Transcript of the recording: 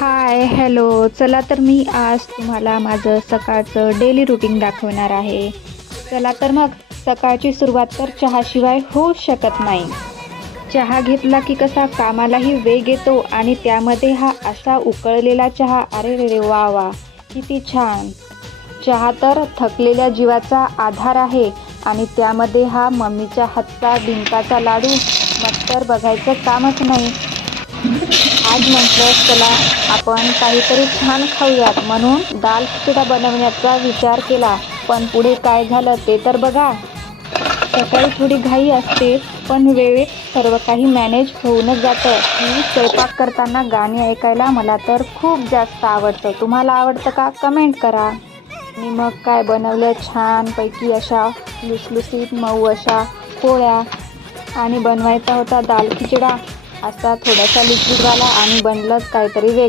हाय, hello. चला तर मी आज तुम्हाला माझं सकाळचं डेली रुटीन दाखवणार आहे. चला तर मग सकाळची सुरुवात तर चहाशिवाय होऊच शकत नाही. चहा घेतला की कसा कामालाही वेग येतो आणि त्यामध्ये हा असा उकळलेला चहा अरेरेरे! वाह! वाह! किती छान. चहा तर थकलेल्या जीवाचा आधार आहे आणि त्यामध्ये हा मम्मीच्या हातचा डिंकाचा लाडू मग तर बघायचं कामच नाही. आज म्हटलं चला आपण काहीतरी छान खाऊयात म्हणून दाल खिचडा बनवण्याचा विचार केला. पण पुढे काय झालं ते तर बघा. सकाळी थोडी घाई असते पण वेळेत सर्व काही मॅनेज होऊनच जातं. की स्वयंपाक करताना गाणी ऐकायला मला तर खूप जास्त आवडतं. तुम्हाला आवडतं का? कमेंट करा. आणि मग काय बनवलं छानपैकी अशा लुसलुसीत मऊ अशा पोळ्या आणि बनवायचा होता दाल खिचडा असा थोडासा लिक्विडवाला आणि बनलंच काहीतरी वेगळं.